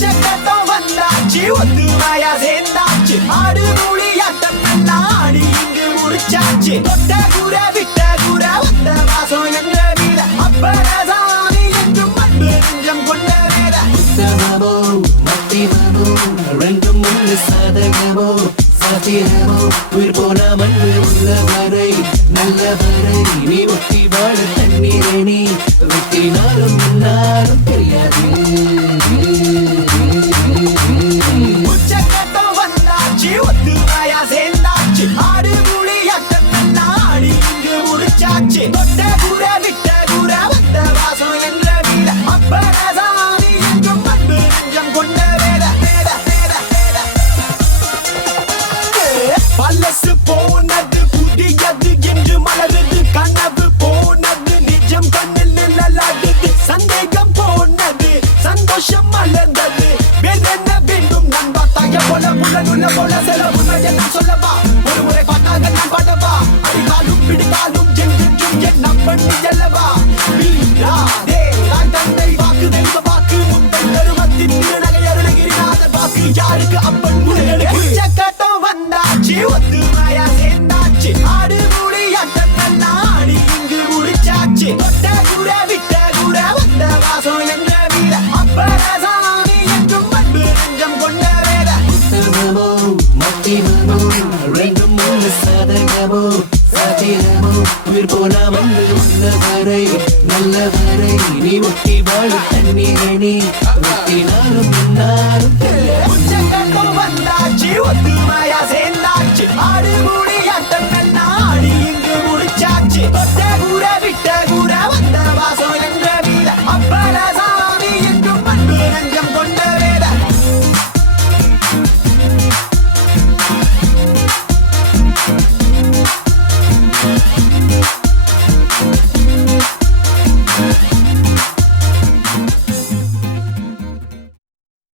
உச்சக்கட்டம் வந்தாச்சு ஒத்துமையா சேர்ந்தாச்சு ஆடு மூலி ஆட்டம் எல்லாம் ஆடி இங்கு முடிச்சாச்சு தொட்ட கூரை விட்ட கூரை வந்த வாசம் என்ற வீர அப்பரசாமி என்றும் அன்பு நெஞ்சம் கொண்ட வேத உத்தமமோ மத்தியமோ ரெண்டும் ஒன்று சாதகமோ சாத்திரமோ உயிர் போன மண்ணு உள்ளவரை நல்லவரை நீ ஒட்டி வாழ தண்ணீரை நீ வெட்டினாலும் முன்னாலும் தெரியாது உச்சக்கட்டம் வந்தாச்சு ஒத்துமையா சேர்ந்தாச்சு ஆடு மூலி ஆட்டம் எல்லாம் ஆடி இங்கு முடிச்சாச்சு தொட்ட கூரை விட்ட கூரை வந்த வாசம் என்ற வீர அப்பரசாமி என்றும் அன்பு நெஞ்சம் கொண்ட வேத வேத வேத வேத பல்லசு போனது புதியது என்று மலருது கனவு போனது நிஜம் கண்ணில் நிழலாடுது சந்தேகம் போனது சந்தோஷம் மலர்ந்தது வேதனை வேண்டும் நண்பா தாய போல முள்ள போல சில உண்மை நான் சொல்லவா ஒரு முறை பார்த்தாங்க நான் படவா அடித்தாலும் பிடித்தாலும் என்றென்றும் என்ன பண்ணி செல்லவா வீராதே தாய் தந்தை வாக்கு தெய்வ வாக்கு முத்தம் கருமத்தின் திருநகை அருணகிரிநாதர் வாக்கு யாருக்கு அப்பன் முருகனுக்கு உச்சக்கட்டம் வந்தாச்சு ஒத்துமையா சேர்ந்தாச்சு ஆடு மூலி ஆட்டம் எல்லாம் ஆடி இங்கு முடிச்சாச்சு தொட்ட கூரை விட்ட கூரை வந்த வாசம் என்ற வீர அப்பரசாமி என்றும் அன்பு நெஞ்சம் கொண்ட வேத உத்தமமோ மத்தியமோ ரெண்டும் ஒன்று சாதகமோ சாத்திரமோ உயிர் போன மண்ணு உள்ளவரை நல்லவரை நீ ஒட்டி வாழ தண்ணீரை நீ வெட்டினாலும் முன்னாலும் தெரியாது உச்சக்கட்டம் வந்தாச்சு ஒத்துமையா சேர்ந்தாச்சு ஆடு மூலி ஆட்டம் எல்லாம் ஆடி இங்கு முடிச்சாச்சு தொட்ட கூரை விட்ட கூரை